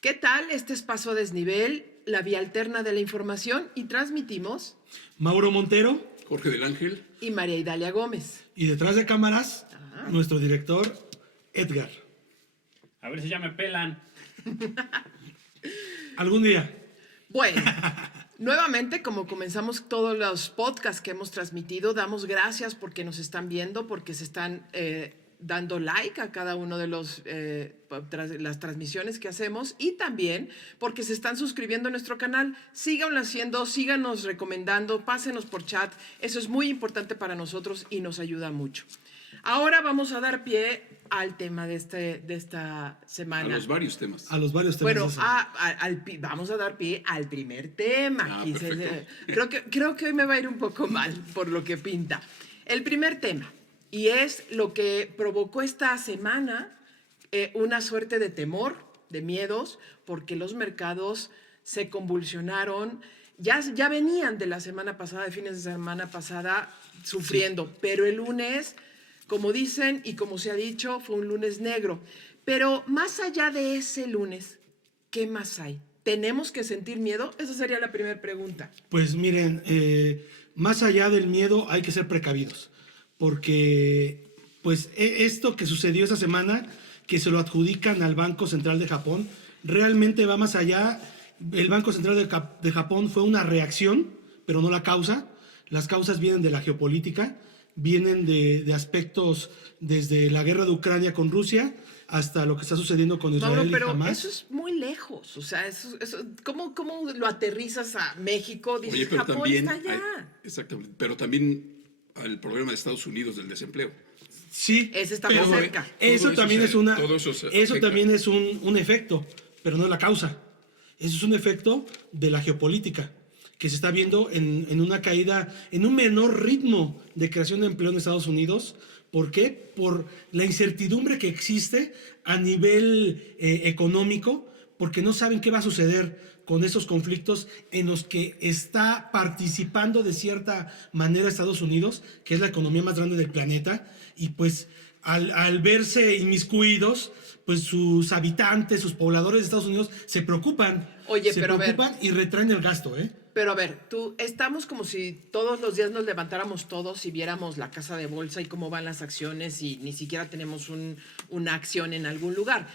¿Qué tal? Este es Paso a Desnivel, la vía alterna de la información, y transmitimos. Mauro Montero. Jorge del Ángel. Y María Idalia Gómez. Y detrás de cámaras, nuestro director, Edgar. A ver si ya me pelan. Algún día. Bueno, nuevamente, como comenzamos todos los podcasts que hemos transmitido, damos gracias porque nos están viendo, porque se están dando like a cada uno de las transmisiones que hacemos, y también porque se están suscribiendo a nuestro canal. Síganlo haciendo, síganos recomendando, pásenos por chat. Eso es muy importante para nosotros y nos ayuda mucho. Ahora vamos a dar pie al tema de esta semana. A los varios temas. Bueno, vamos a dar pie al primer tema. Creo que hoy me va a ir un poco mal por lo que pinta. El primer tema, y es lo que provocó esta semana una suerte de temor, de miedos, porque los mercados se convulsionaron. Ya venían de la semana pasada, de fines de semana pasada, sufriendo, sí. Pero el lunes, como dicen y como se ha dicho, fue un lunes negro. Pero más allá de ese lunes, ¿qué más hay? ¿Tenemos que sentir miedo? Esa sería la primera pregunta. Pues miren, más allá del miedo hay que ser precavidos, porque pues esto que sucedió esa semana, que se lo adjudican al Banco Central de Japón, realmente va más allá. El Banco Central de Japón fue una reacción, pero no la causa. Las causas vienen de la geopolítica, vienen de aspectos desde la guerra de Ucrania con Rusia hasta lo que está sucediendo con Israel. Mauro, pero y Hamás. Eso es muy lejos. O sea, ¿cómo lo aterrizas a México? Dices, oye, pero Japón también está allá. Exactamente, pero también al problema de Estados Unidos del desempleo. Sí, ese está muy cerca. Eso también es también es un efecto, pero no es la causa. Eso es un efecto de la geopolítica, que se está viendo en una caída, en un menor ritmo de creación de empleo en Estados Unidos. ¿Por qué? Por la incertidumbre que existe a nivel económico, porque no saben qué va a suceder con esos conflictos en los que está participando de cierta manera Estados Unidos, que es la economía más grande del planeta, y pues al verse inmiscuidos, pues sus habitantes, sus pobladores de Estados Unidos se preocupan. Oye, se pero preocupan y retraen el gasto, ¿eh? Pero a ver, estamos como si todos los días nos levantáramos todos y viéramos la casa de bolsa y cómo van las acciones y ni siquiera tenemos una acción en algún lugar.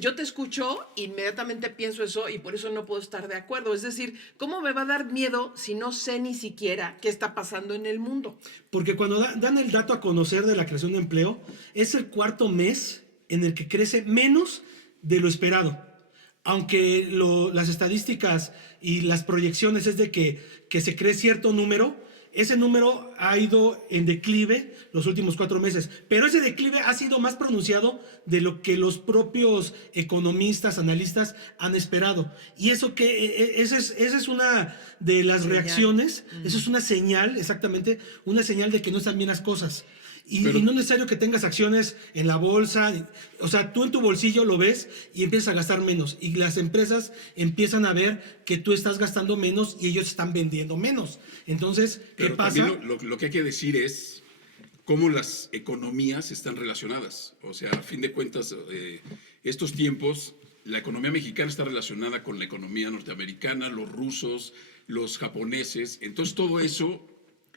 Yo te escucho, inmediatamente pienso eso y por eso no puedo estar de acuerdo. Es decir, ¿cómo me va a dar miedo si no sé ni siquiera qué está pasando en el mundo? Porque cuando dan el dato a conocer de la creación de empleo, es el cuarto mes en el que crece menos de lo esperado. Aunque las estadísticas y las proyecciones es de que se cree cierto número, ese número ha ido en declive los últimos 4 meses. Pero ese declive ha sido más pronunciado de lo que los propios economistas, analistas han esperado. Y esa es una de las reacciones, eso es una señal, exactamente, una señal de que no están bien las cosas. Y no es necesario que tengas acciones en la bolsa. O sea, tú en tu bolsillo lo ves y empiezas a gastar menos. Y las empresas empiezan a ver que tú estás gastando menos y ellos están vendiendo menos. Entonces, ¿qué pasa? Lo que hay que decir es cómo las economías están relacionadas. O sea, a fin de cuentas, estos tiempos, la economía mexicana está relacionada con la economía norteamericana, los rusos, los japoneses. Entonces, todo eso,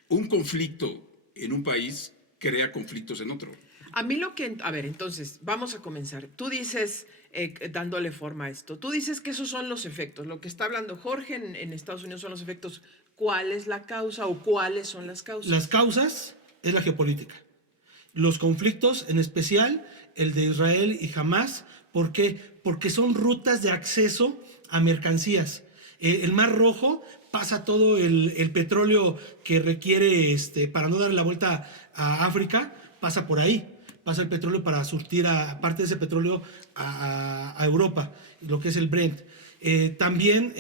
un conflicto en un país crea conflictos en otro. A ver, entonces, vamos a comenzar. Tú dices, dándole forma a esto, tú dices que esos son los efectos. Lo que está hablando Jorge en Estados Unidos son los efectos. ¿Cuál es la causa o cuáles son las causas? Las causas es la geopolítica. Los conflictos, en especial el de Israel y Hamás. ¿Por qué? Porque son rutas de acceso a mercancías. El Mar Rojo pasa todo el petróleo que requiere para no darle la vuelta a África, pasa por ahí, pasa el petróleo para surtir parte de ese petróleo a Europa, lo que es el Brent. También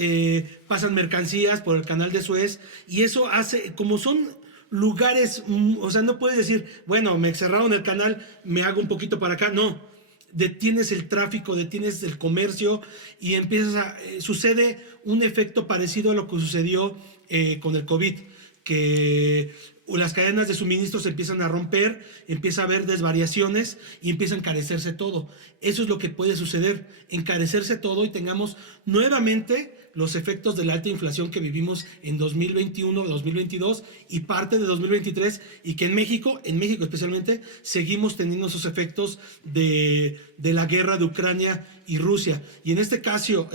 pasan mercancías por el canal de Suez y eso hace, como son lugares, o sea, no puedes decir, bueno, me cerraron el canal, me hago un poquito para acá, no. Detienes el tráfico, detienes el comercio y sucede un efecto parecido a lo que sucedió con el COVID, que las cadenas de suministro se empiezan a romper, empieza a haber desvariaciones y empieza a encarecerse todo. Eso es lo que puede suceder, encarecerse todo y tengamos nuevamente los efectos de la alta inflación que vivimos en 2021, 2022 y parte de 2023, y que en México especialmente, seguimos teniendo esos efectos de la guerra de Ucrania y Rusia. Y en este caso,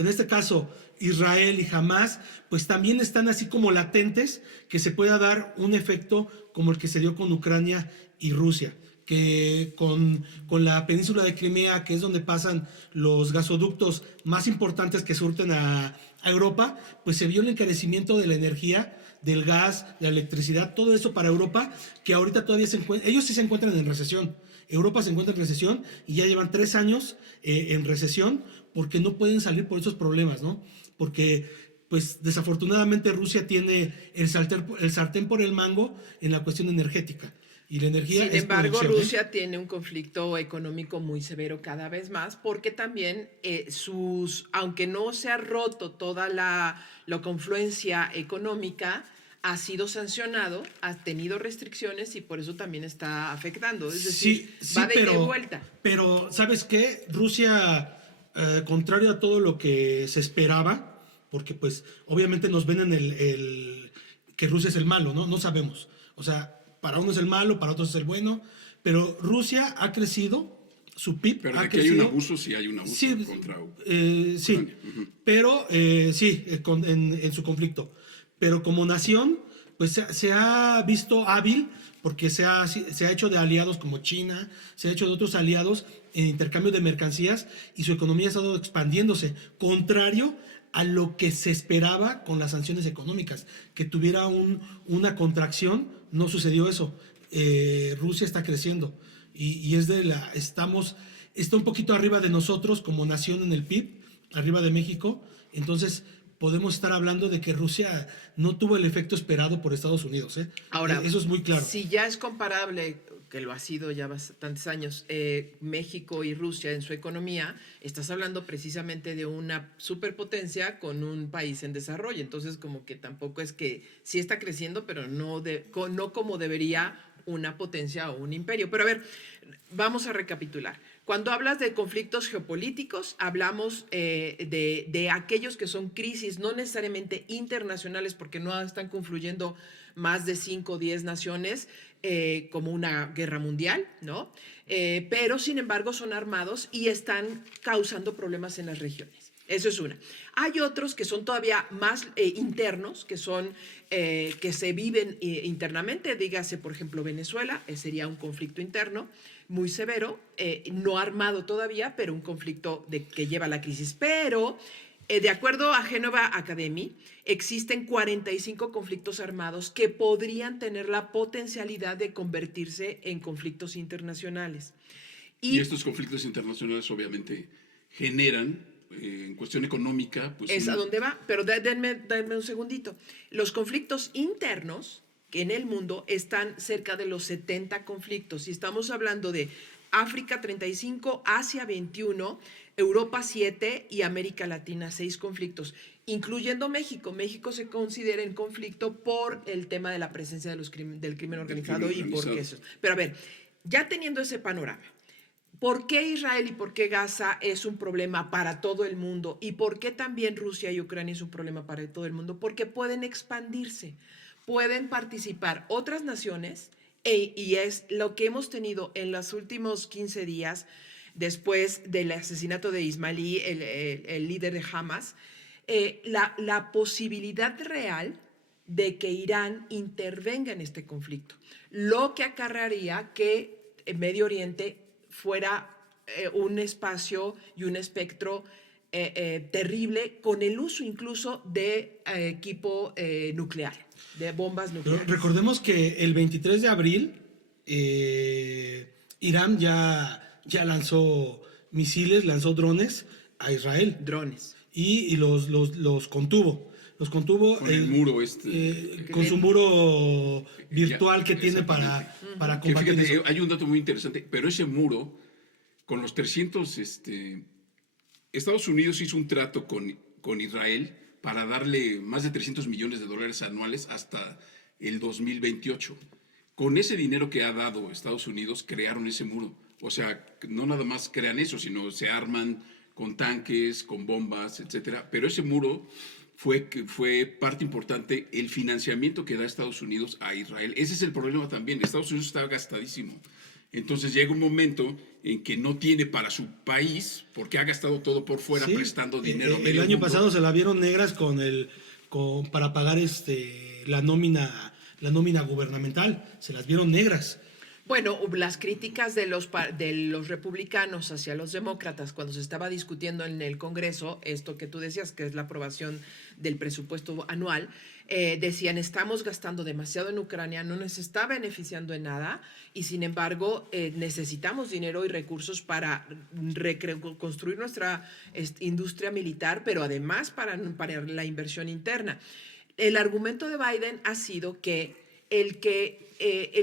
Israel y Hamás, pues también están así como latentes que se pueda dar un efecto como el que se dio con Ucrania y Rusia, que con la península de Crimea, que es donde pasan los gasoductos más importantes que surten a Europa, pues se vio el encarecimiento de la energía, del gas, de la electricidad, todo eso para Europa, que ahorita todavía ellos sí se encuentran en recesión. Europa se encuentra en recesión y ya llevan 3 años en recesión porque no pueden salir por esos problemas, ¿no? Porque, pues, desafortunadamente Rusia tiene el sartén por el mango en la cuestión energética. Y la energía Sin embargo, producción, Rusia tiene un conflicto económico muy severo cada vez más, porque también aunque no se ha roto toda la confluencia económica, ha sido sancionado, ha tenido restricciones y por eso también está afectando. Es decir, va de ida y vuelta. Pero, ¿sabes qué? Rusia, contrario a todo lo que se esperaba, porque pues obviamente nos ven en que Rusia es el malo, ¿no? No sabemos. O sea, para uno es el malo, para otros es el bueno, pero Rusia ha crecido, su PIB Pero ha de que crecido. hay un abuso, sí hay un abuso Sí, contra sí, Ucrania. pero sí, en su conflicto. Pero como nación, pues se ha visto hábil porque se ha hecho de aliados como China, se ha hecho de otros aliados en intercambio de mercancías y su economía ha estado expandiéndose, contrario a lo que se esperaba con las sanciones económicas, que tuviera una contracción. No sucedió eso. Rusia está creciendo y está un poquito arriba de nosotros como nación en el PIB, arriba de México. Entonces podemos estar hablando de que Rusia no tuvo el efecto esperado por Estados Unidos. Ahora, eso es muy claro. Si ya es comparable, que lo ha sido ya bastantes años, México y Rusia en su economía, estás hablando precisamente de una superpotencia con un país en desarrollo. Entonces, como que tampoco es que sí está creciendo, pero no como debería una potencia o un imperio. Pero a ver, vamos a recapitular. Cuando hablas de conflictos geopolíticos, hablamos de aquellos que son crisis no necesariamente internacionales, porque no están confluyendo más de 5 o 10 naciones, como una guerra mundial, ¿no? Pero, sin embargo, son armados y están causando problemas en las regiones. Eso es una. Hay otros que son todavía más internos, que se viven internamente. Dígase, por ejemplo, Venezuela, sería un conflicto interno muy severo, no armado todavía, pero un conflicto que lleva a la crisis. Pero, de acuerdo a Genova Academy, existen 45 conflictos armados que podrían tener la potencialidad de convertirse en conflictos internacionales. Y estos conflictos internacionales obviamente generan, en cuestión económica, pues... Es a dónde va, pero denme un segundito. Los conflictos internos que en el mundo están cerca de los 70 conflictos, y estamos hablando de África 35, Asia 21, Europa 7 y América Latina 6 conflictos, incluyendo México. México se considera en conflicto por el tema de la presencia del crimen organizado y porque eso. Pero a ver, ya teniendo ese panorama, ¿por qué Israel y por qué Gaza es un problema para todo el mundo? ¿Y por qué también Rusia y Ucrania es un problema para todo el mundo? Porque pueden expandirse, pueden participar otras naciones, y es lo que hemos tenido en los últimos 15 días después del asesinato de Ismailí, el líder de Hamas, la posibilidad real de que Irán intervenga en este conflicto, lo que acarrearía que Medio Oriente fuera un espacio y un espectro terrible, con el uso incluso de equipo nuclear, de bombas nucleares. Recordemos que el 23 de abril Irán ya lanzó misiles, lanzó drones a Israel. Drones. Y los contuvo. Los contuvo con el muro con su muro virtual que tiene para combatir. Fíjate, eso. hay un dato muy interesante, pero ese muro, con los 300, Estados Unidos hizo un trato con Israel para darle más de $300 millones anuales hasta el 2028. con ese dinero que ha dado Estados Unidos, crearon ese muro. O sea, no nada más crean eso, sino se arman con tanques, con bombas, etcétera. Pero ese muro fue parte importante el financiamiento que da Estados Unidos a Israel. Ese es el problema también. Estados Unidos está gastadísimo. Entonces llega un momento en que no tiene para su país, porque ha gastado todo por fuera, Sí, prestando dinero. a el medio año mundo. pasado se la vieron negras para pagar la nómina gubernamental. Se las vieron negras. Bueno, las críticas de los republicanos hacia los demócratas cuando se estaba discutiendo en el Congreso, esto que tú decías, que es la aprobación del presupuesto anual, decían, estamos gastando demasiado en Ucrania, no nos está beneficiando en nada y sin embargo necesitamos dinero y recursos para construir nuestra industria militar, pero además para la inversión interna. El argumento de Biden ha sido que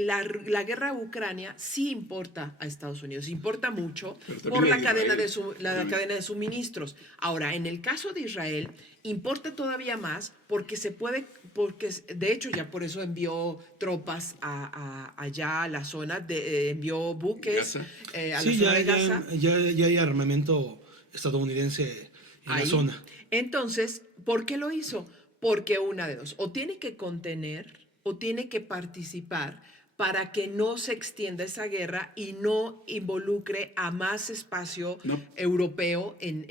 la guerra a Ucrania sí importa a Estados Unidos, importa mucho por la cadena de suministros. Ahora, en el caso de Israel, importa todavía más porque de hecho ya por eso envió tropas allá a la zona, envió buques a la Sí, zona de Gaza. ya hay armamento estadounidense en la Ahí. zona. Entonces, ¿por qué lo hizo? Porque una de dos, o tiene que contener o tiene que participar para que no se extienda esa guerra y no involucre a más espacio europeo en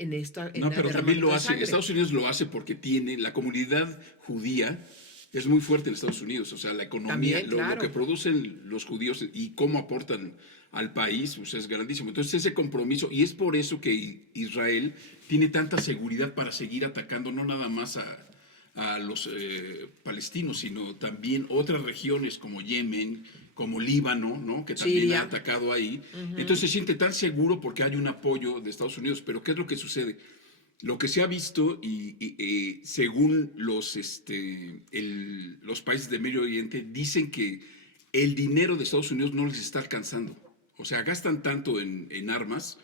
No, pero también lo de hace, sangre. Estados Unidos lo hace porque tiene, la comunidad judía es muy fuerte en Estados Unidos, o sea, la economía, También, claro. lo que producen los judíos y cómo aportan al país, pues es grandísimo. Entonces ese compromiso, y es por eso que Israel tiene tanta seguridad para seguir atacando, no nada más a los palestinos, sino también otras regiones como Yemen, como Líbano, ¿no? Que también Siria. ha atacado ahí. Entonces se siente tan seguro porque hay un apoyo de Estados Unidos. Pero ¿qué es lo que sucede? Lo que se ha visto, y según los países de Medio Oriente, dicen que el dinero de Estados Unidos no les está alcanzando. O sea, gastan tanto en armas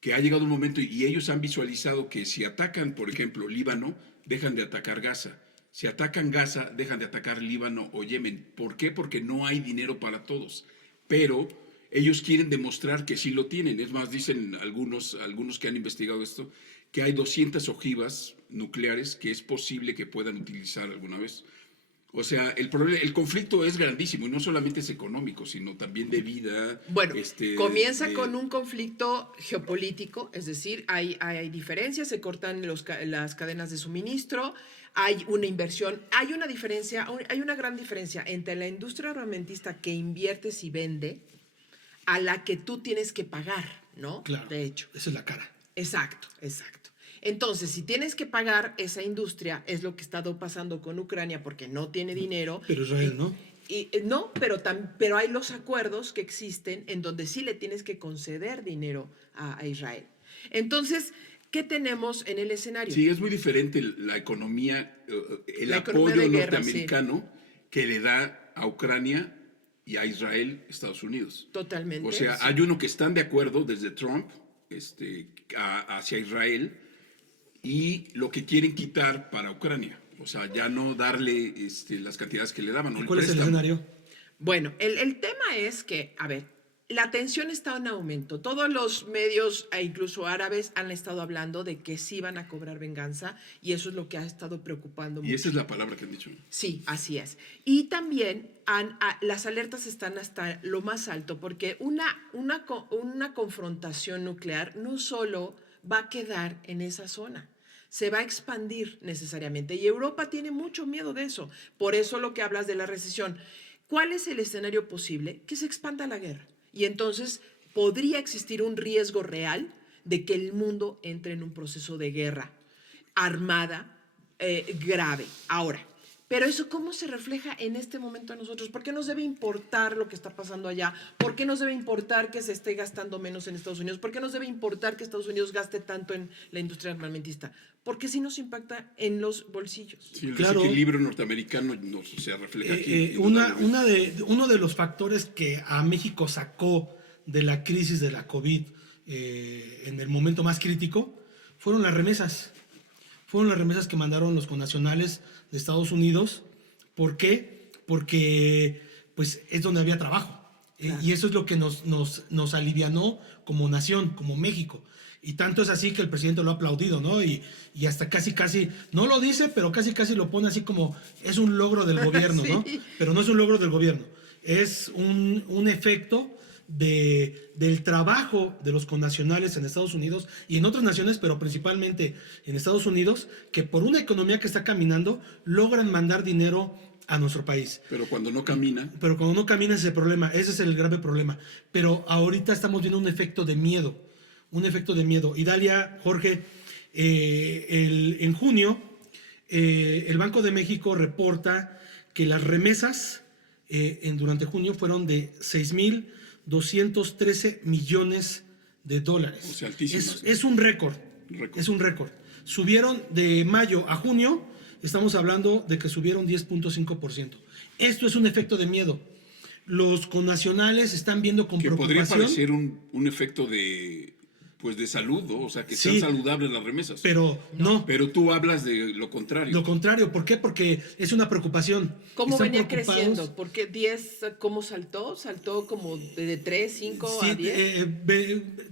que ha llegado un momento y ellos han visualizado que si atacan, por ejemplo, Líbano, dejan de atacar Gaza. Si atacan Gaza, dejan de atacar Líbano o Yemen. ¿Por qué? Porque no hay dinero para todos. Pero ellos quieren demostrar que sí lo tienen. Es más, dicen algunos que han investigado esto, que hay 200 ojivas nucleares que es posible que puedan utilizar alguna vez. O sea, el conflicto es grandísimo y no solamente es económico, sino también de vida. Bueno, comienza con un conflicto geopolítico, es decir, hay diferencias, se cortan las cadenas de suministro, hay una inversión, hay una gran diferencia entre la industria armamentista que inviertes y vende a la que tú tienes que pagar, ¿no? Claro. De hecho. Esa es la cara. Exacto. Entonces, si tienes que pagar esa industria, es lo que ha estado pasando con Ucrania porque no tiene dinero. Pero Israel, ¿no? No, pero hay los acuerdos que existen en donde sí le tienes que conceder dinero a Israel. Entonces, ¿qué tenemos en el escenario? Sí, es muy diferente la economía, el La apoyo economía de guerra, norteamericano que le da a Ucrania y a Israel, Estados Unidos. Totalmente. O sea, sí. hay uno que están de acuerdo desde Trump hacia Israel y lo que quieren quitar para Ucrania. O sea, ya no darle las cantidades que le daban. ¿No? ¿Cuál es el préstamo. escenario? Bueno, el tema es que, a ver, la tensión está en aumento. Todos los medios, e incluso árabes, han estado hablando de que sí van a cobrar venganza y eso es lo que ha estado preocupando mucho. Y esa es la palabra que han dicho. Sí, así es. Y también las alertas están hasta lo más alto porque una confrontación nuclear no solo va a quedar en esa zona, se va a expandir necesariamente. Y Europa tiene mucho miedo de eso. Por eso lo que hablas de la recesión. ¿Cuál es el escenario posible? Que se expanda la guerra. Y entonces podría existir un riesgo real de que el mundo entre en un proceso de guerra armada grave. Ahora, pero eso ¿cómo se refleja en este momento a nosotros? ¿Por qué nos debe importar lo que está pasando allá? ¿Por qué nos debe importar que se esté gastando menos en Estados Unidos? ¿Por qué nos debe importar que Estados Unidos gaste tanto en la industria armamentista? Porque sí nos impacta en los bolsillos. Sí, el Claro. desequilibrio norteamericano se refleja aquí. Uno de los factores que a México sacó de la crisis de la COVID en el momento más crítico fueron las remesas. Fueron las remesas que mandaron los connacionales de Estados Unidos. ¿Por qué? Porque pues es donde había trabajo. Y eso es lo que nos alivianó como nación, como México. Y tanto es así que el presidente lo ha aplaudido, ¿no? Y hasta casi, no lo dice, pero casi lo pone así como es un logro del gobierno, ¿no? Sí. Pero no es un logro del gobierno. Es un efecto del trabajo de los connacionales en Estados Unidos y en otras naciones, pero principalmente en Estados Unidos, que por una economía que está caminando, logran mandar dinero a nuestro país. Pero cuando no camina, Pero cuando no camina ese problema, ese es el grave problema. Pero ahorita estamos viendo un efecto de miedo. Y Dalia, Jorge, en junio, el Banco de México reporta que las remesas durante junio fueron de 6,213 millones de dólares. O sea, altísimas. Es un récord. Es un récord. Subieron de mayo a junio, estamos hablando de que subieron 10.5%. Esto es un efecto de miedo. Los connacionales están viendo con que preocupación. podría parecer un efecto de salud, ¿no? O sea, que sean Sí, saludables las remesas. Pero no. Pero tú hablas de lo contrario. Lo contrario, ¿por qué? Porque es una preocupación. ¿Cómo Están venía preocupados. creciendo? ¿Por qué 10? ¿Cómo saltó? ¿Saltó como de 3, 5 Sí, a 10?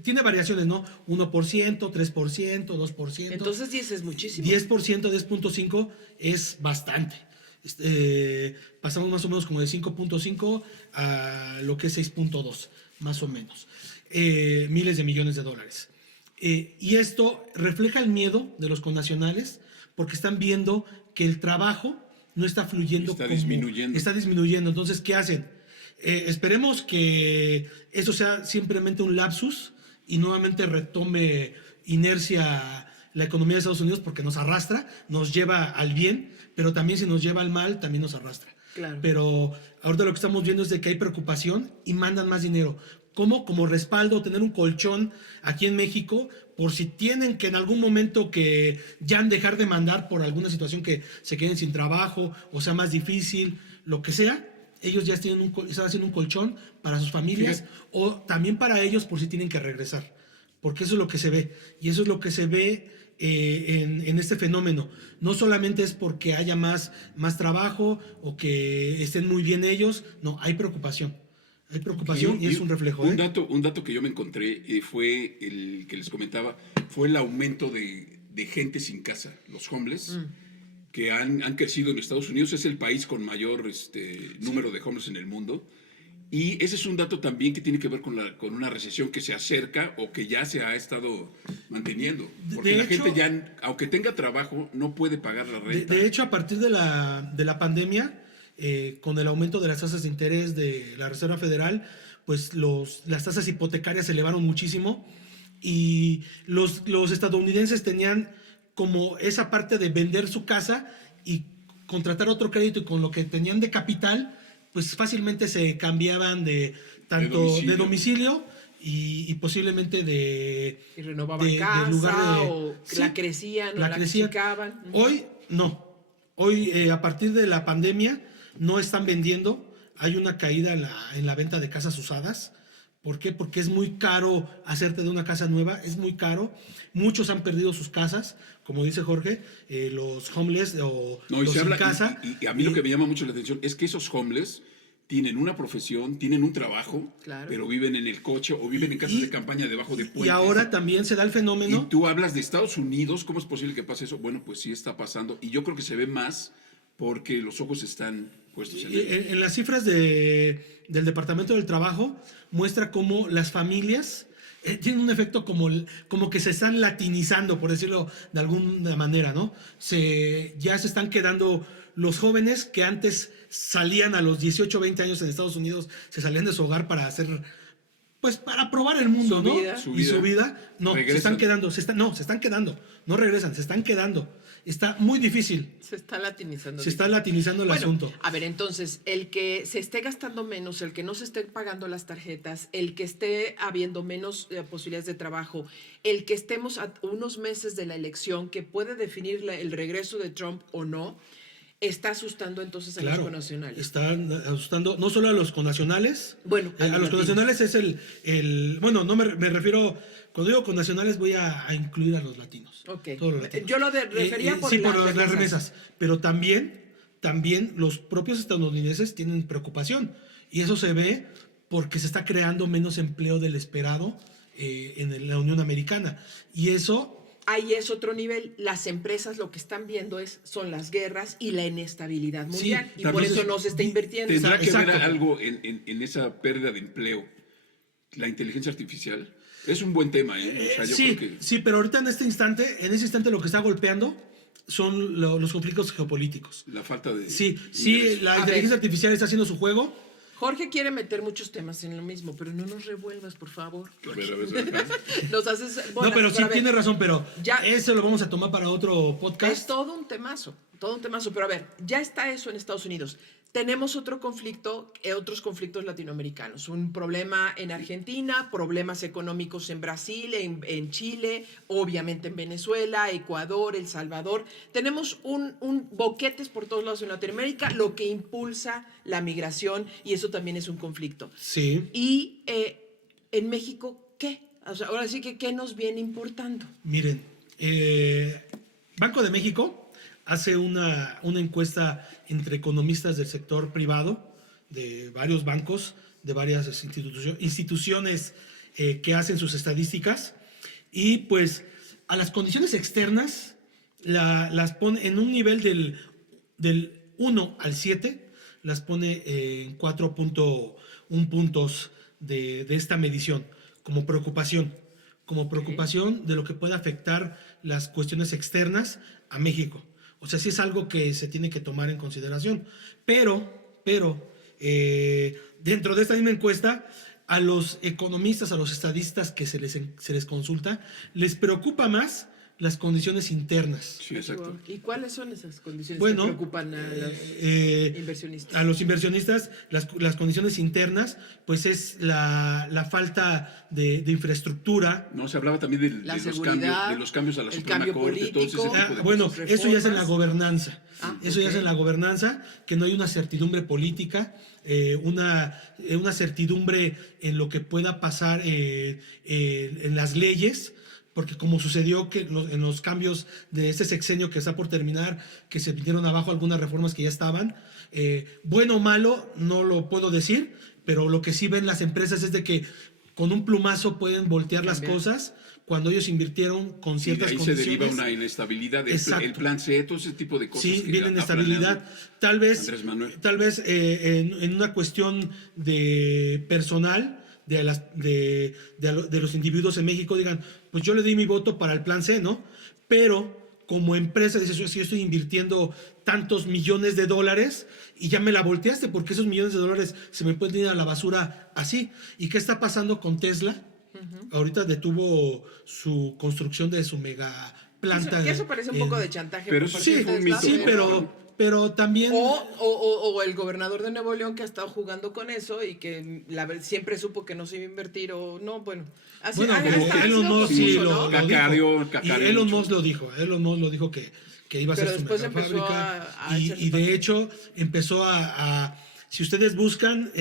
tiene variaciones, ¿no? 1%, 3%, 2%. Entonces 10 es muchísimo. 10%, 10.5 es bastante. Pasamos más o menos como de 5.5 a lo que es 6.2, más o menos. Miles de millones de dólares. Y esto refleja el miedo de los connacionales porque están viendo que el trabajo no está fluyendo. Está disminuyendo. Está disminuyendo. Entonces, ¿qué hacen? Esperemos que eso sea simplemente un lapsus y nuevamente retome inercia la economía de Estados Unidos porque nos arrastra, nos lleva al bien, pero también si nos lleva al mal, también nos arrastra. Claro. Pero ahorita lo que estamos viendo es de que hay preocupación y mandan más dinero. ¿Cómo? Como respaldo, tener un colchón aquí en México por si tienen que en algún momento que ya dejar de mandar por alguna situación que se queden sin trabajo o sea más difícil, lo que sea, ellos ya están haciendo un colchón para sus familias. Fíjate. O también para ellos por si tienen que regresar. Porque eso es lo que se ve. Y eso es lo que se ve en este fenómeno. No solamente es porque haya más trabajo o que estén muy bien ellos. No, hay preocupación. Hay preocupación y es un reflejo. Un dato que yo me encontré fue el que les comentaba, fue el aumento de gente sin casa, los homeless, que han crecido en Estados Unidos. Es el país con mayor número de homeless en el mundo. Y ese es un dato también que tiene que ver con una recesión que se acerca o que ya se ha estado manteniendo. Porque la gente ya, aunque tenga trabajo, no puede pagar la renta. De hecho, a partir de la pandemia, con el aumento de las tasas de interés de la Reserva Federal, pues las tasas hipotecarias se elevaron muchísimo y los estadounidenses tenían como esa parte de vender su casa y contratar otro crédito y con lo que tenían de capital, pues fácilmente se cambiaban de domicilio y posiblemente y renovaban casa de lugar o la crecían o la achicaban. Hoy no. Hoy a partir de la pandemia no están vendiendo. Hay una caída en la venta de casas usadas. ¿Por qué? Porque es muy caro hacerte de una casa nueva, es muy caro. Muchos han perdido sus casas, como dice Jorge, los homeless o los sin casa. Y a mí lo que me llama mucho la atención es que esos homeless tienen una profesión, tienen un trabajo, claro, pero viven en el coche o viven en casas de campaña debajo de puentes. Y ahora también se da el fenómeno. Y tú hablas de Estados Unidos, ¿cómo es posible que pase eso? Bueno, pues sí está pasando y yo creo que se ve más porque los ojos están puestos en él. En las cifras del Departamento del Trabajo muestra cómo las familias tienen un efecto como que se están latinizando, por decirlo de alguna manera, ¿no? Ya se están quedando los jóvenes que antes salían a los 18, 20 años en Estados Unidos, se salían de su hogar para hacer, pues para probar el mundo, Su ¿no? vida. Y su vida, no, Regresan. se están quedando, no regresan, se están quedando. Está muy difícil. Se está latinizando. Se está latinizando el asunto. A ver, entonces, el que se esté gastando menos, el que no se esté pagando las tarjetas, el que esté habiendo menos posibilidades de trabajo, el que estemos a unos meses de la elección que puede definir el regreso de Trump o no, está asustando entonces a los connacionales. Está asustando no solo a los connacionales. Bueno, a los connacionales es bueno, no me refiero, cuando digo connacionales voy a incluir a los latinos. Ok. Todos los latinos. Yo lo refería por las remesas. Pero también también los propios estadounidenses tienen preocupación. Y eso se ve porque se está creando menos empleo del esperado en la Unión Americana. Y eso... Ahí es otro nivel. Las empresas lo que están viendo son las guerras y la inestabilidad mundial. Sí, y por entonces, eso no se está invirtiendo. ¿Tendrá que Exacto. ver algo en esa pérdida de empleo? ¿La inteligencia artificial? Es un buen tema, ¿eh? O sea, yo sí, creo que... sí, pero ahorita en ese instante lo que está golpeando son los conflictos geopolíticos. La falta de... Sí, ingresos. la A inteligencia ver. artificial está haciendo su juego. Jorge quiere meter muchos temas en lo mismo, pero no nos revuelvas, por favor. A ver. Nos haces... No, pero sí a ver, tiene razón, pero Ya. eso lo vamos a tomar para otro podcast. Es todo un temazo. Pero a ver, ya está eso en Estados Unidos. Tenemos otro conflicto, otros conflictos latinoamericanos. Un problema en Argentina, problemas económicos en Brasil, en Chile, obviamente en Venezuela, Ecuador, El Salvador. Tenemos un boquetes por todos lados en Latinoamérica, lo que impulsa la migración y eso también es un conflicto. Sí. Y en México, ¿qué? O sea, ahora sí que, ¿qué nos viene importando? Miren, Banco de México hace una encuesta entre economistas del sector privado, de varios bancos, de varias instituciones que hacen sus estadísticas, y pues a las condiciones externas las pone en un nivel del 1 al 7, las pone en 4.1 puntos de esta medición, como preocupación de lo que puede afectar las cuestiones externas a México. O sea, sí es algo que se tiene que tomar en consideración. Pero dentro de esta misma encuesta, a los economistas, a los estadistas que se les consulta, les preocupa más las condiciones internas. Sí, exacto. ¿Y cuáles son esas condiciones Bueno, que preocupan a los inversionistas? A los inversionistas, las condiciones internas, pues es la falta de infraestructura. No, se hablaba también de La los seguridad, cambios, a la el Suprema cambio Corte, todo ese político. tipo de Bueno, cosas, eso ya es en la reformas. gobernanza. Eso ya ok. es en la gobernanza, que no hay una certidumbre política, una certidumbre en lo que pueda pasar en las leyes, porque como sucedió que en los cambios de este sexenio que está por terminar, que se vinieron abajo algunas reformas que ya estaban, bueno o malo, no lo puedo decir, pero lo que sí ven las empresas es de que con un plumazo pueden voltear las Cambiar. cosas cuando ellos invirtieron con Y de ciertas ahí se condiciones. deriva una inestabilidad, Exacto. el plan C, todo ese tipo de cosas. Sí, que viene ha inestabilidad. planeado Andrés Manuel. Tal vez en una cuestión de personal de los individuos en México digan, pues yo le di mi voto para el plan C, ¿no? Pero como empresa dices, si yo estoy invirtiendo tantos millones de dólares y ya me la volteaste porque esos millones de dólares se me pueden ir a la basura así. ¿Y qué está pasando con Tesla? Ahorita detuvo su construcción de su mega planta. Que eso parece un poco de chantaje. pero por eso parte sí de fue un Tesla, mito. Sí, pero también... O el gobernador de Nuevo León que ha estado jugando con eso y que siempre supo que no se iba a invertir o no, bueno. Así, Bueno, ha pero sido Elon Musk confuso, sí ¿no? lo dijo. Cacareó Y Elon mucho. Musk lo dijo. Elon Musk lo dijo que iba a Pero ser su después mega empezó fábrica. a Y echarse de para hecho empezó si ustedes buscan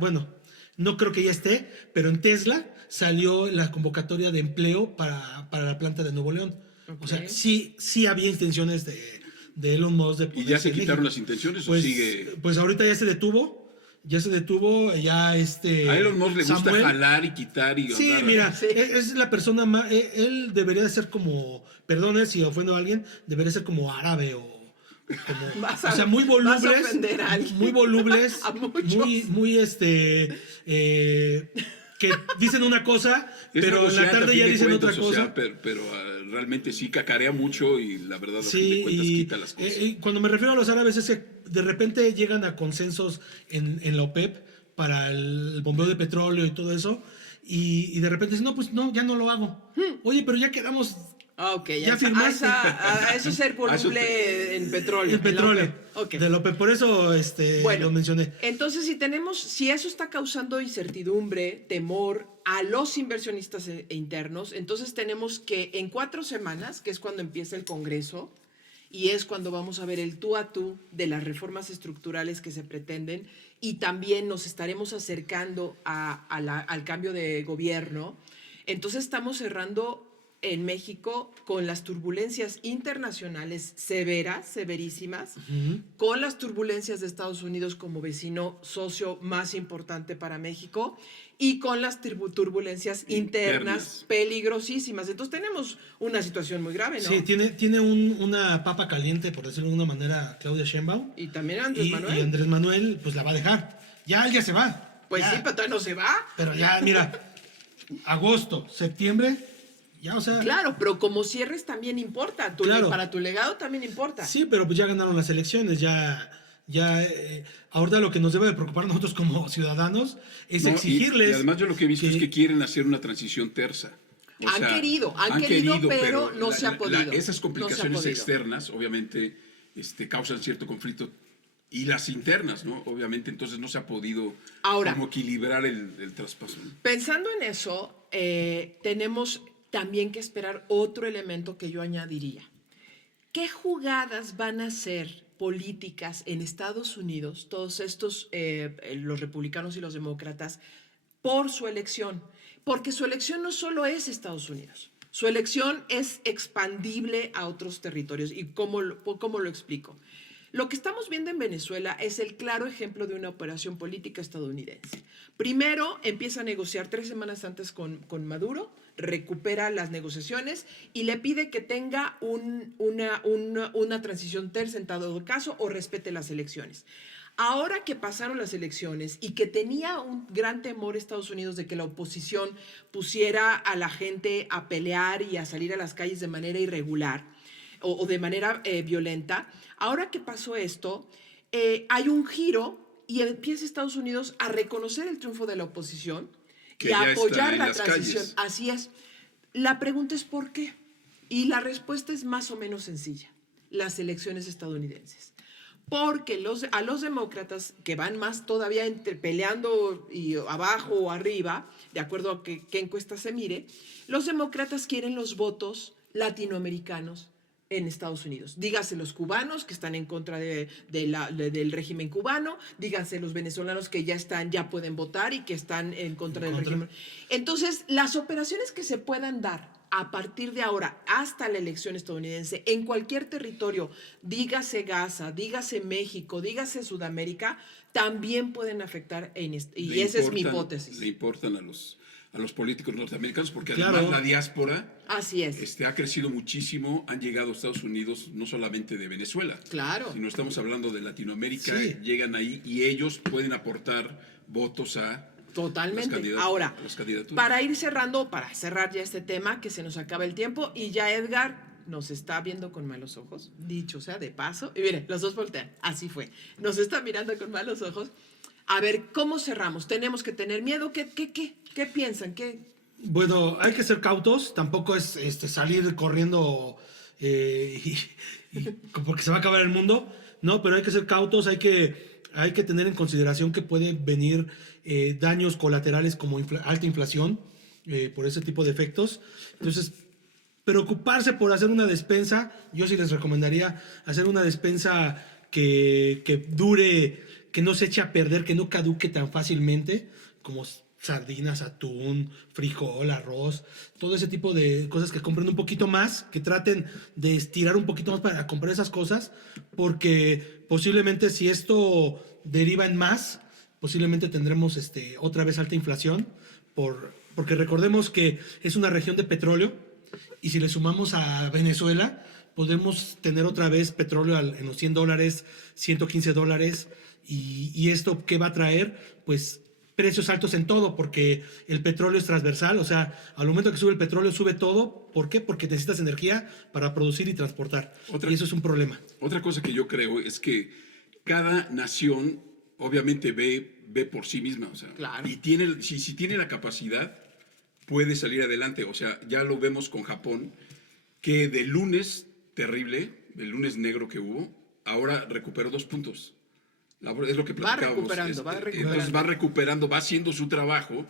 bueno, no creo que ya esté, pero en Tesla salió la convocatoria de empleo para la planta de Nuevo León. Ok. O sea, sí había intenciones de Elon Musk de ¿Y ponerse ya se en quitaron México. las intenciones Pues, o sigue? pues ahorita ya se detuvo, ya A Elon Musk le gusta Samuel. jalar y quitar y Sí, andar. mira, Sí. es la persona más. Él debería de ser como. Perdone si ofendo a alguien, debería ser como árabe o. O sea, muy vas a volubles. ofender a alguien. Muy volubles. A muchos. muy que dicen una cosa, Es pero en la negociante, a tarde fin ya de dicen cuentas, otra o sea, cosa. pero realmente sí cacarea mucho y la verdad a fin de Sí, cuentas y quita las cosas. cuando me refiero a los árabes es que de repente llegan a consensos en la OPEP para el bombeo de petróleo y todo eso, y de repente dicen, no, pues no, ya no lo hago. Oye, pero ya quedamos Ah, ok, Ya firmaste. A eso ser voluble en petróleo. en petróleo. la OPEP. Ok. De la OPEP, por eso Bueno, lo mencioné. entonces si eso está causando incertidumbre, temor a los inversionistas internos, entonces tenemos que en 4 semanas, que es cuando empieza el Congreso, y es cuando vamos a ver el tú a tú de las reformas estructurales que se pretenden, y también nos estaremos acercando al cambio de gobierno, entonces estamos cerrando en México con las turbulencias internacionales severas, severísimas, con las turbulencias de Estados Unidos como vecino socio más importante para México y con las turbulencias internas peligrosísimas. Entonces tenemos una situación muy grave, ¿no? Sí, tiene una papa caliente, por decirlo de una manera, Claudia Sheinbaum. Y también Andrés Manuel. Y Andrés Manuel, pues la va a dejar. Ya se va. Pues ya. sí, pero todavía no se va. Pero ya, mira, agosto, septiembre, ya, o sea... Claro, pero como cierres también importa. Claro. Para tu legado también importa. Sí, pero pues ya ganaron las elecciones, ahorita lo que nos debe de preocupar a nosotros como ciudadanos es exigirles... Y además yo lo que he visto es que quieren hacer una transición tersa. Han querido, pero no se ha podido. Esas complicaciones externas, obviamente, causan cierto conflicto. Y las internas, ¿no? Obviamente, entonces no se ha podido como equilibrar el traspaso, ¿no? Pensando en eso, tenemos también que esperar otro elemento que yo añadiría. ¿Qué jugadas van a hacer políticas en Estados Unidos, todos estos, los republicanos y los demócratas, por su elección? Porque su elección no solo es Estados Unidos, su elección es expandible a otros territorios. ¿Y cómo lo explico? Lo que estamos viendo en Venezuela es el claro ejemplo de una operación política estadounidense. Primero, empieza a negociar 3 semanas antes con Maduro, recupera las negociaciones y le pide que tenga una transición tersa en dado caso o respete las elecciones. Ahora que pasaron las elecciones y que tenía un gran temor Estados Unidos de que la oposición pusiera a la gente a pelear y a salir a las calles de manera irregular o de manera violenta, ahora que pasó esto, hay un giro y empieza Estados Unidos a reconocer el triunfo de la oposición y a apoyar la transición. Calles. Así es. La pregunta es ¿por qué? Y la respuesta es más o menos sencilla. Las elecciones estadounidenses. Porque a los demócratas, que van más todavía peleando y abajo o arriba, de acuerdo a qué encuesta se mire, los demócratas quieren los votos latinoamericanos en Estados Unidos. Dígase los cubanos que están en contra del régimen cubano, díganse los venezolanos que ya pueden votar y que están en contra del régimen. Entonces, las operaciones que se puedan dar a partir de ahora hasta la elección estadounidense en cualquier territorio, dígase Gaza, dígase México, dígase Sudamérica, también pueden afectar y esa es mi hipótesis. Le importan a los políticos norteamericanos porque además la diáspora así es. Ha crecido muchísimo, han llegado a Estados Unidos no solamente de Venezuela, sino estamos hablando de Latinoamérica, llegan ahí y ellos pueden aportar votos a totalmente. Ahora, para ir cerrando, para cerrar ya este tema, que se nos acaba el tiempo y ya Edgar nos está viendo con malos ojos, dicho sea de paso, y miren, los dos voltean, así fue, nos está mirando con malos ojos. A ver, ¿cómo cerramos? ¿Tenemos que tener miedo? ¿Qué piensan? Bueno, hay que ser cautos, tampoco es salir corriendo porque se va a acabar el mundo, no, pero hay que ser cautos, hay que tener en consideración que pueden venir daños colaterales como alta inflación por ese tipo de efectos. Entonces, preocuparse por hacer una despensa, yo sí les recomendaría hacer una despensa que dure, que no se eche a perder, que no caduque tan fácilmente, como sardinas, atún, frijol, arroz, todo ese tipo de cosas que compren un poquito más, que traten de estirar un poquito más para comprar esas cosas, porque posiblemente si esto deriva en más, posiblemente tendremos otra vez alta inflación, porque recordemos que es una región de petróleo, y si le sumamos a Venezuela, podemos tener otra vez petróleo en los $100, $115, y esto ¿qué va a traer? Pues precios altos en todo, porque el petróleo es transversal, o sea, al momento que sube el petróleo sube todo. ¿Por qué? Porque necesitas energía para producir y transportar, y eso es un problema. Otra cosa que yo creo es que cada nación obviamente ve por sí misma, o sea, claro. Y si tiene la capacidad, puede salir adelante, o sea, ya lo vemos con Japón, que del lunes terrible, del lunes negro que hubo, ahora recuperó 2 puntos. Es lo que platicábamos. Entonces va recuperando, va haciendo su trabajo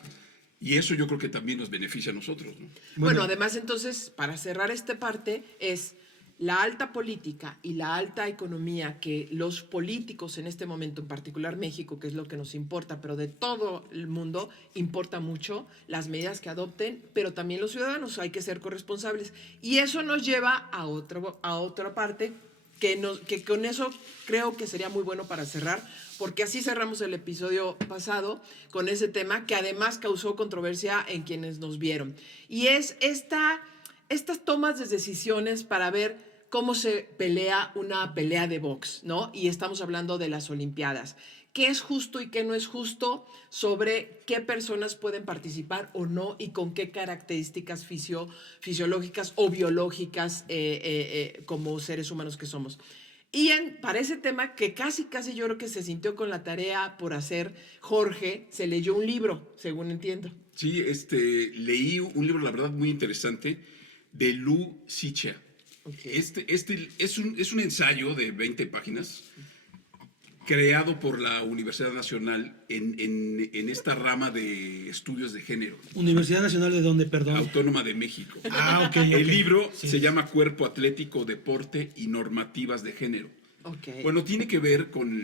y eso yo creo que también nos beneficia a nosotros, ¿no? Bueno, además entonces, para cerrar esta parte, es la alta política y la alta economía que los políticos en este momento, en particular México, que es lo que nos importa, pero de todo el mundo importa mucho las medidas que adopten, pero también los ciudadanos hay que ser corresponsables. Y eso nos lleva a otra parte que con eso creo que sería muy bueno para cerrar, porque así cerramos el episodio pasado con ese tema que además causó controversia en quienes nos vieron. Y es estas tomas de decisiones para ver cómo se pelea una pelea de box, ¿no? Y estamos hablando de las Olimpiadas. ¿Qué es justo y qué no es justo sobre qué personas pueden participar o no y con qué características fisiológicas o biológicas como seres humanos que somos? Y para ese tema, que casi yo creo que se sintió con la tarea por hacer Jorge, se leyó un libro, según entiendo. Sí, leí un libro, la verdad, muy interesante, de Lu Xixia. Okay. Es un ensayo de 20 páginas creado por la Universidad Nacional en esta rama de estudios de género. ¿Universidad Nacional de dónde, perdón? Autónoma de México. Ah, ok. El libro Sí. se llama Cuerpo Atlético, Deporte y Normativas de Género. Okay. Bueno, tiene que ver con,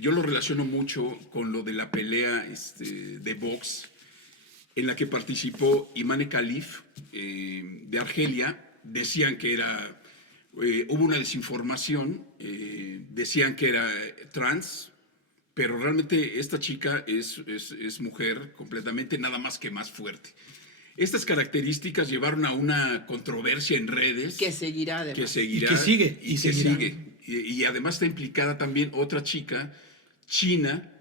yo lo relaciono mucho con lo de la pelea de box en la que participó Imane Khalif de Argelia. Decían que era, hubo una desinformación, decían que era trans, pero realmente esta chica es mujer completamente, nada más que más fuerte. Estas características llevaron a una controversia en redes. Que seguirá además. Que seguirá. Y que sigue, Y y que seguirá. sigue. Y además está implicada también otra chica, China,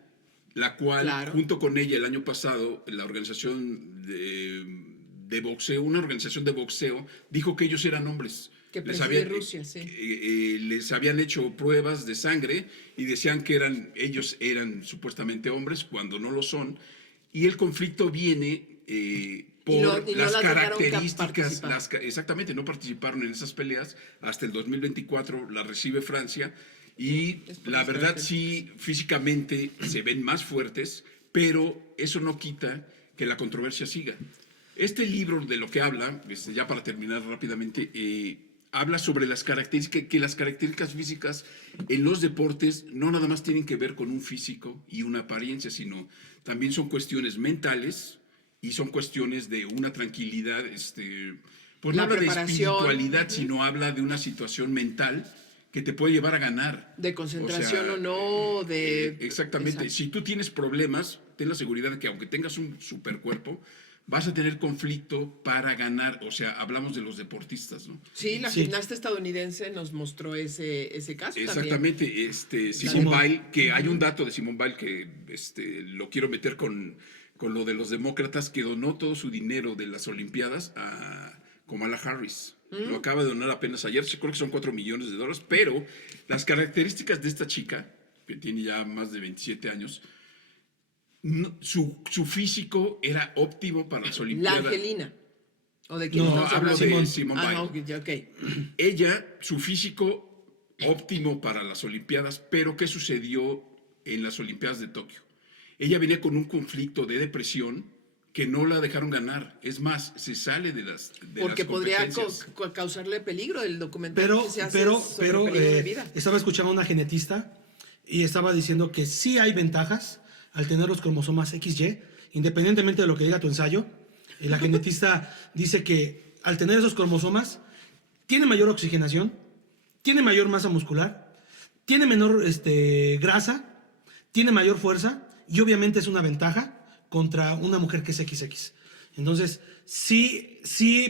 la cual, Claro. junto con ella el año pasado, la organización de boxeo, una organización de boxeo, dijo que ellos eran hombres. Que Les preside Rusia, sí. les habían hecho pruebas de sangre y decían que ellos eran supuestamente hombres cuando no lo son. Y el conflicto viene por no las las dejaron características. participar. Exactamente, no participaron en esas peleas. Hasta el 2024 la recibe Francia. Y Es por la las verdad características. sí, físicamente se ven más fuertes, pero eso no quita que la controversia siga. Este libro de lo que habla, ya para terminar rápidamente, habla sobre las características, que las características físicas en los deportes no nada más tienen que ver con un físico y una apariencia, sino también son cuestiones mentales y son cuestiones de una tranquilidad, pues no La habla de preparación. espiritualidad, sino habla de una situación mental que te puede llevar a ganar. De concentración sea, o no, de... Exactamente. Exacto. Si tú tienes problemas, ten la seguridad de que aunque tengas un supercuerpo, vas a tener conflicto para ganar. O sea, hablamos de los deportistas, ¿no? Sí, la Sí. gimnasta estadounidense nos mostró ese caso también. Exactamente. Simone Biles, que hay un dato de Simone Biles que lo quiero meter con lo de los demócratas, que donó todo su dinero de las Olimpiadas a Kamala Harris. Lo acaba de donar apenas ayer, creo que son $4 millones, pero las características de esta chica, que tiene ya más de 27 años, su físico era óptimo para las La Olimpiadas. Angelina. ¿O de quién No, estamos hablo hablando? de Simone Biles. Ok. Ella, su físico óptimo para las Olimpiadas, pero ¿qué sucedió en las Olimpiadas de Tokio? Ella venía con un conflicto de depresión que no la dejaron ganar. Es más, se sale de las Porque podría competencias. causarle peligro el documental Pero, que se hace pero, sobre pero peligro de vida. estaba escuchando a una genetista y estaba diciendo que sí hay ventajas al tener los cromosomas XY, independientemente de lo que diga tu ensayo. Y la genetista dice que al tener esos cromosomas, tiene mayor oxigenación, tiene mayor masa muscular, tiene menor grasa, tiene mayor fuerza y obviamente es una ventaja contra una mujer que es XX. Entonces, sí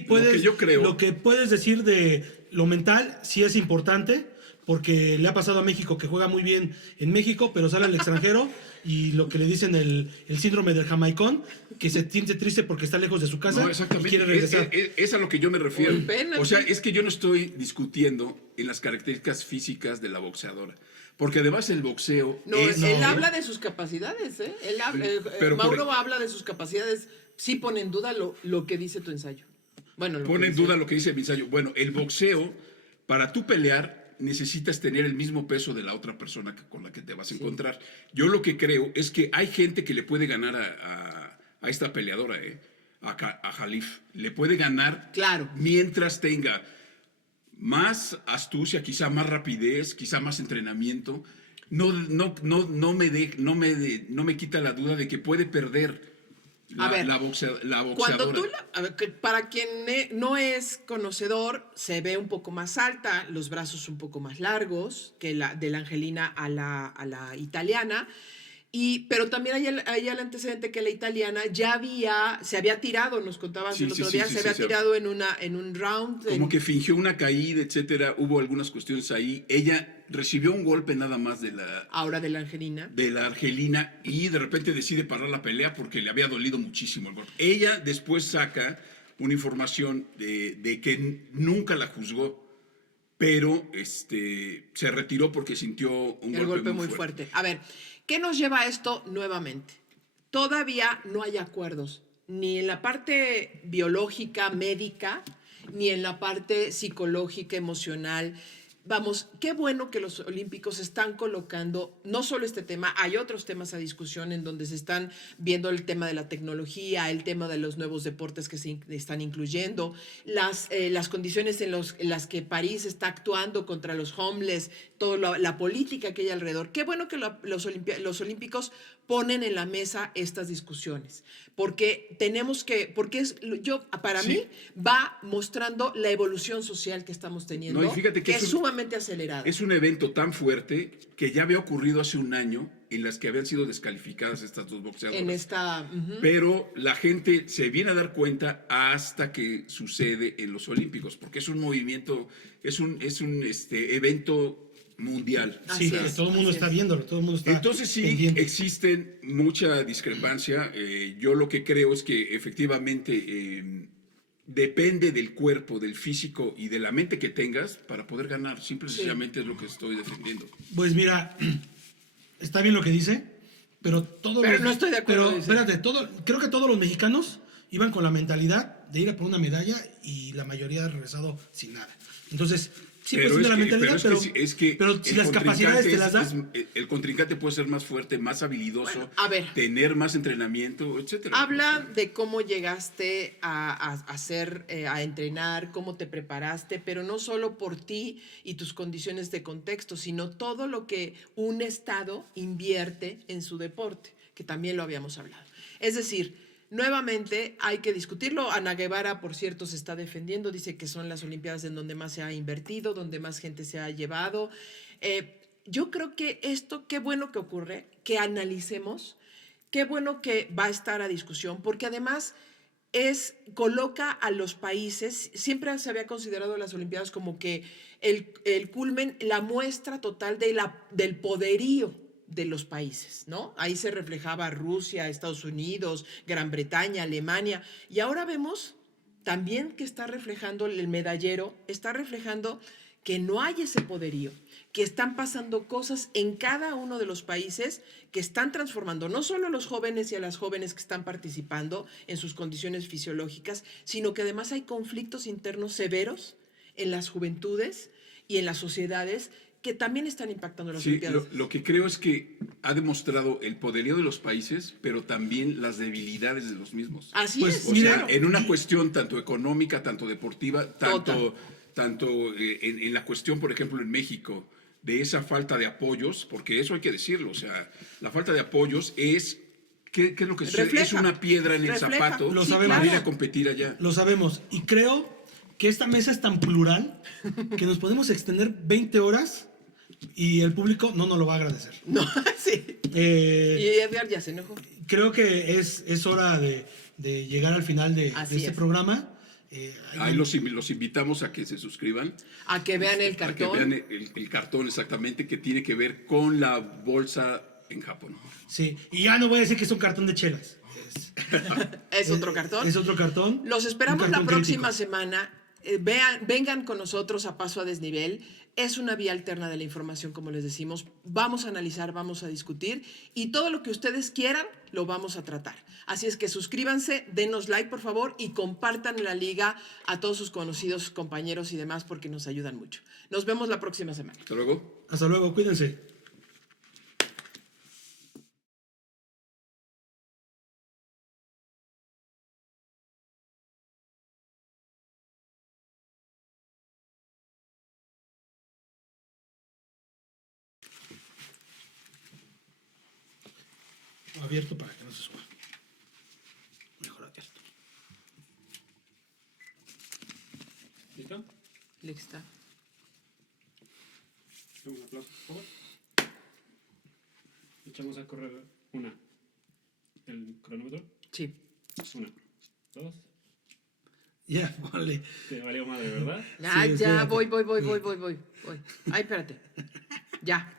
puedes... Lo que yo creo... Lo que puedes decir de lo mental sí es importante, porque le ha pasado a México que juega muy bien en México, pero sale al extranjero y lo que le dicen el síndrome del jamaicón, que se siente triste porque está lejos de su casa No, y exactamente. quiere regresar. Es a lo que yo me refiero. Por pena, O sea, sí. es que yo no estoy discutiendo en las características físicas de la boxeadora. Porque además el boxeo No, es... él habla de sus capacidades, ¿eh? Él habla, Pero Mauro habla de sus capacidades. Sí pone en duda lo que dice tu ensayo. Bueno, lo Pone que en dice- duda lo que dice mi ensayo. Bueno, el boxeo, para tú pelear, necesitas tener el mismo peso de la otra persona con la que te vas a encontrar. Yo lo que creo es que hay gente que le puede ganar a esta peleadora, a Khalif. Le puede ganar Claro. mientras tenga más astucia, quizá más rapidez, quizá más entrenamiento, no me quita la duda de que puede perder A ver, la cuando boxeadora. a ver, para quien no es conocedor, se ve un poco más alta, los brazos un poco más largos que de la Angelina a la italiana. Pero también hay el antecedente que la italiana se había tirado, nos contabas Sí, el sí, otro sí, día, sí, se sí, había sí. tirado en un round. Como que fingió una caída, etcétera. Hubo algunas cuestiones ahí. Ella recibió un golpe nada más Ahora de la Angelina. de la Argelina y de repente decide parar la pelea porque le había dolido muchísimo el golpe. Ella después saca una información de que nunca la juzgó, pero se retiró porque sintió un El golpe muy muy fuerte. A ver, ¿qué nos lleva a esto nuevamente? Todavía no hay acuerdos, ni en la parte biológica, médica, ni en la parte psicológica, emocional. Vamos, qué bueno que los olímpicos están colocando no solo este tema, hay otros temas a discusión en donde se están viendo el tema de la tecnología, el tema de los nuevos deportes que se están incluyendo, las condiciones en las que París está actuando contra los homeless, toda la política que hay alrededor. Qué bueno que los olímpicos ponen en la mesa estas discusiones, porque para Sí. mí va mostrando la evolución social que estamos teniendo, No, y fíjate que es sumamente acelerada. es un evento tan fuerte que ya había ocurrido hace un año en las que habían sido descalificadas estas dos boxeadoras. En esta... Pero la gente se viene a dar cuenta hasta que sucede en los Olímpicos, porque es un movimiento, es un evento mundial. Sí, Así que es, todo el mundo así está es. viéndolo, todo el mundo está Entonces sí, pendiente. existen mucha discrepancia. Yo lo que creo es que efectivamente depende del cuerpo, del físico y de la mente que tengas para poder ganar. Simple y Sí. sencillamente es lo que estoy defendiendo. Pues mira, está bien lo que dice, pero No estoy de acuerdo. Pero dice. espérate, creo que todos los mexicanos iban con la mentalidad de ir a por una medalla y la mayoría ha regresado sin nada. Entonces, sí, pues de la mentalidad, pero si el las capacidades te las da. el contrincante puede ser más fuerte, más habilidoso, Bueno, a ver. tener más entrenamiento, etcétera. Habla de cómo llegaste a entrenar, cómo te preparaste, pero no solo por ti y tus condiciones de contexto, sino todo lo que un Estado invierte en su deporte, que también lo habíamos hablado. Es decir, nuevamente hay que discutirlo. Ana Guevara, por cierto, se está defendiendo, dice que son las Olimpiadas en donde más se ha invertido, donde más gente se ha llevado. Yo creo que esto, qué bueno que ocurre, que analicemos. Qué bueno que va a estar a discusión, porque además coloca a los países, siempre se había considerado las Olimpiadas como que el culmen, la muestra total del poderío de los países, ¿no? Ahí se reflejaba Rusia, Estados Unidos, Gran Bretaña, Alemania, y ahora vemos también que está reflejando el medallero, está reflejando que no hay ese poderío, que están pasando cosas en cada uno de los países que están transformando no solo a los jóvenes y a las jóvenes que están participando en sus condiciones fisiológicas, sino que además hay conflictos internos severos en las juventudes y en las sociedades que también están impactando las Sí, Olimpiadas. lo que creo es que ha demostrado el poderío de los países, pero también las debilidades de los mismos. Así Pues, es, O sea, claro. en una cuestión tanto económica, tanto deportiva, Total. tanto en la cuestión, por ejemplo, en México, de esa falta de apoyos, porque eso hay que decirlo, o sea, la falta de apoyos es, ¿qué es lo que sucede? Refleja, Es una piedra en el refleja. zapato Lo Sí, sabemos. para ir claro. a competir allá. Lo sabemos. Y creo que esta mesa es tan plural que nos podemos extender 20 horas y el público no nos lo va a agradecer. No, sí. Y Eh, Edgar ya se enojó. creo que es hora de llegar al final de Así este es. programa. Ahí los invitamos a que se suscriban. A que vean el Para que cartón. vean el cartón exactamente que tiene que ver con la bolsa en Japón. Sí, y ya no voy a decir que es un cartón de chelas. Es otro cartón. Es otro cartón. Los Un esperamos la cartón próxima crítico. semana. Vengan con nosotros a Paso a Desnivel. Es una vía alterna de la información, como les decimos. Vamos a analizar, vamos a discutir y todo lo que ustedes quieran lo vamos a tratar. Así es que suscríbanse, denos like por favor y compartan la liga a todos sus conocidos, compañeros y demás porque nos ayudan mucho. Nos vemos la próxima semana. Hasta luego. Hasta luego, cuídense. abierto para que no se suba. Mejor abierto. ¿Listo? Listo. Un aplauso, por favor. Echamos a correr el cronómetro. Sí. 1, 2. Ya, vale. Te valió madre, ¿verdad? Ya, Sí, ya, espérate. voy. Ay, espérate. Ya.